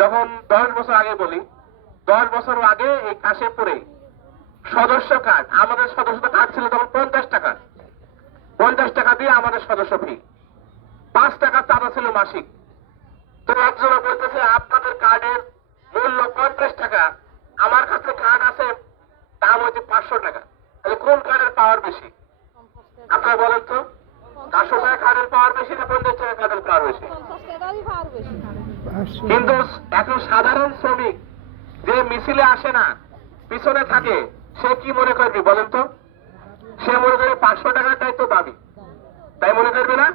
যখন 10 বছর আগে বলি, 10 বছর আগে এই কাশিমপুরে সদস্য কার্ড, আমাদের সদস্যতা কার্ড ছিল তখন 50 টাকা। 50 টাকা দিয়ে আমাদের সদস্য ফি, 5 টাকা চাঁদা ছিল মাসিক। তো একজনে বলতেছে আপনাদের কার্ডের মূল্য 50 টাকা, আমার কাছে কার্ড আছে দাম হচ্ছে 500 টাকা, তাহলে কোন কার্ডের পাওয়ার বেশি? আপনারা বলেন তো, 500 টাকা কার্ডের পাওয়ার বেশি না 50 টাকা কার্ডের পাওয়ার বেশি? কিন্তু এখন সাধারণ শ্রমিক যে মিছিলে আসে না, পিছনে থাকে, সে কি মনে করবে বলেন তো? সে মনে করবে 500 টাকাটাই তো দাবি, তাই মনে করবে না?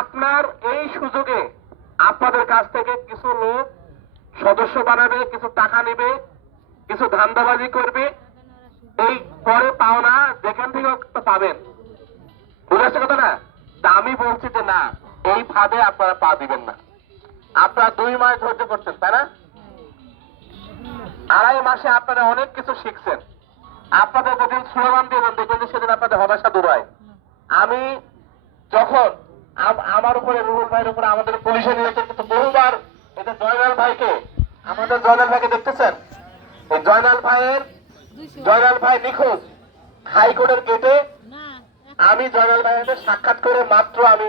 আপনার এই সুযোগে আপনাদের কাছ থেকে কিছু লোক সদস্য বানাবে, কিছু টাকা নেবে, কিছু ধান্দাবাজি করবে, এই পরে পাওনা যেখান থেকে পাবেন। বুঝাচ্ছে কথা না? তা আমি বলছি যে না, এই ফাঁদে আপনারা পা দিবেন না। আপনারা 2 মাস ধৈর্য করছেন, তাই না? 2.5 মাসে আপনারা অনেক কিছু শিখছেন। আপনাদের যেদিন স্লোগান দিলেন, দেখবেন যে সেদিন আপনাদের হতাশা দূর হয়। আমি যখন আমার উপরে, রুহুল ভাইয়ের উপরে আমাদের পুলিশে নিয়েছে, কিন্তু বহুবার এটা জয়নাল ভাইকে, আমাদের জয়নাল ভাইকে দেখতেছেন, এই জয়নাল ভাই নিখোঁজ হাইকোর্টের গেটে আমি জয়নাল ভাইয়ের সাক্ষাৎ করে মাত্র আমি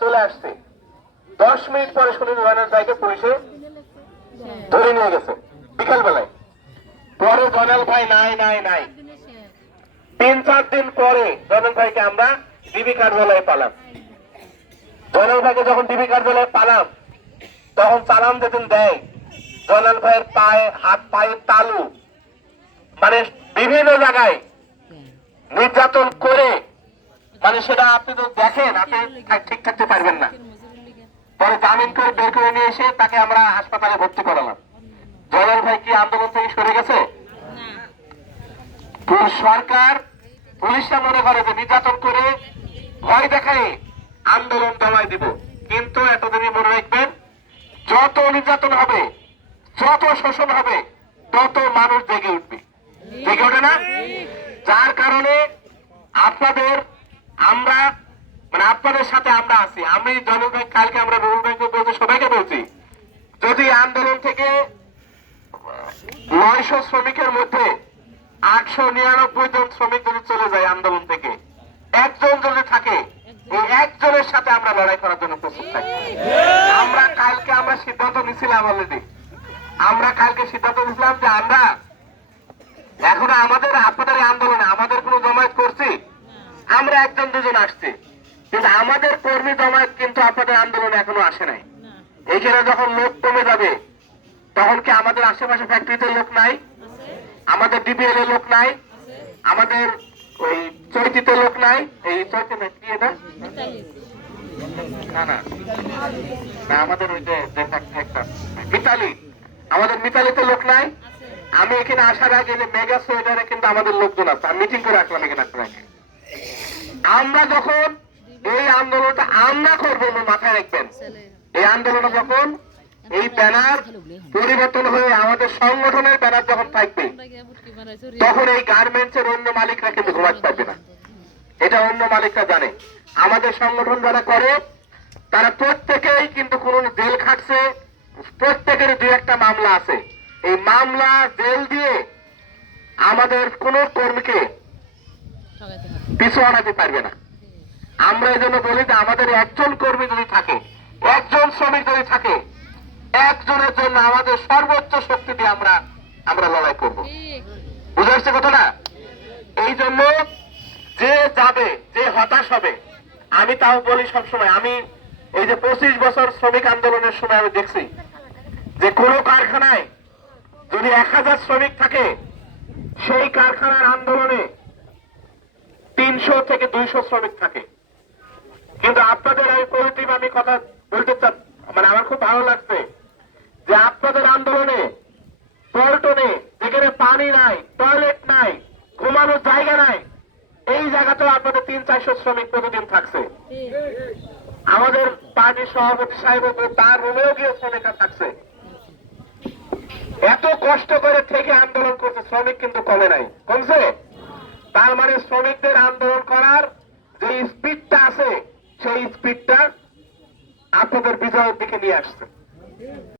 চলে আসছি, 10 মিনিট পরে শুনি জয়নাল ভাইকে পুলিশে ধরে নিয়ে গেছে বিকাল বেলায়। পরে জয়নাল ভাই নাই 3-4 দিন পরে জয়নাল ভাইকে আমরা ডিবি কার্যালয়ে পালাম। জয়নাল ভাইকে যখন ডিবি কার্যালয়ে পালাম, তখন চালান যেদিন দেয়, জয়নাল ভাইয়ের পায়ে, হাত পায়ে তালু, মানে বিভিন্ন জায়গায় নির্যাতন করে, মানে সেটা আপনি তো দেখেন, আপনি ঠিক থাকতে পারবেন না। পরে জামিন করে বের করে নিয়ে এসে তাকে আমরা হাসপাতালে ভর্তি করালাম। জয়নাল ভাই কি আন্দোলন থেকে সরে গেছে? সরকার, পুলিশরা মনে করে যে নির্যাতন করে, ভয় দেখায় আন্দোলন দমায় দিব। কিন্তু এতদিনই মনে রাখবেন, যত নির্যাতন হবে, যত শোষণ হবে, তত মানুষ জেগে উঠবে। জেগে ওঠে না? যার কারণে আপনাদের, আমরা, মানে আপনাদের সাথে আমরা আছি। আমি জয়নাল ভাই, কালকে আমরা রুহুল ভাইকে বলছি, সবাইকে বলছি, যদি আন্দোলন থেকে 900 শ্রমিকের মধ্যে 899 জন শ্রমিক যদি চলে যায় আন্দোলন থেকে, একজন যদি থাকে, এই একজনের সাথে আমরা লড়াই করার জন্য প্রস্তুত থাকি। আমরা কালকে সিদ্ধান্ত নিয়েছিলাম অলরেডি, আমরা কালকে সিদ্ধান্ত নিয়েছিলাম যে আমরা এখন আপনাদের আন্দোলনে আমাদের কোন জমায়েত করছি, আমরা 1-2 জন আসছি, কিন্তু আমাদের কর্মী জমায়েত কিন্তু আপনাদের আন্দোলনে এখনো আসে নাই। এইখানে যখন লোক কমে যাবে, তখন কি আমাদের আশেপাশে ফ্যাক্টরিতে লোক নাই? আমাদের ডিবিএল এর লোক নাই? আমাদের ওই চৈতিতে লোক নাই? এই চৈতি না, কি এটা, না আমাদের ওই যে মিতালি, আমাদের মিতালিতে লোক নাই? আমি এখানে আসার আগে যে মেগা সোয়েটারে কিন্তু আমাদের লোকজন আছে, আমি মিটিং করে রাখলাম এখানে আসার আগে। আমরা যখন এই আন্দোলনটা আমরা করবো, মাথায় রাখবেন, এই আন্দোলনে যখন এই ব্যানার পরিবর্তন হয়ে আমাদের সংগঠনের ব্যানার যখন থাকবে, তখন এই গার্মেন্টস এর অন্য মালিকরা কিন্তু ঘুমাতে পারবে না। এটা অন্য মালিকরা জানে। আমাদের সংগঠন যারা করে, তারা প্রত্যেকেই কিন্তু কোন জেল খাটছে, প্রত্যেকের 2-1টা মামলা আছে। এই মামলা, জেল দিয়ে আমাদের কোন কর্মীকে পিছু আনাতে পারবে না। আমরা এই জন্য বলি যে আমাদের একজন কর্মী যদি থাকে, একজন শ্রমিক যদি থাকে, একজনের জন্য আমাদের সর্বোচ্চ শক্তি দিয়ে আমরা লড়াই করব। বুঝে আসছে কথা না? এই জন্য যে যাবে, যে হতাশ হবে, আমি তাও বলি সবসময়, আমি এই যে 25 বছর শ্রমিক আন্দোলনের সময় আমি দেখছি যে কোন কারখানায় যদি 1000 শ্রমিক থাকে, সেই কারখানার আন্দোলনে 300 থেকে 200 শ্রমিক থাকে। কিন্তু আপনাদের এই পজিটিভ আমি কথা বলতে চাই, মানে আমার খুব ভালো লাগছে যে আপনাদের আন্দোলনে পল্টনে, যেখানে পানি নাই, টয়লেট নাই, ঘুমানোর জায়গা নাই, এই জায়গাতেও আপনাদের 300-400 শ্রমিক প্রতিদিন থাকছে। আমাদের পার্টির সভাপতি সাহেব তার রুমেও গিয়ে শ্রমিকরা থাকছে। এত কষ্ট করে থেকে আন্দোলন করছে, শ্রমিক কিন্তু কমে নাই, কমছে। তার মানে শ্রমিকদের আন্দোলন করার যে স্পিডটা আছে, সেই স্পিডটা আপনাদের বিজয়ের দিকে নিয়ে আসছে।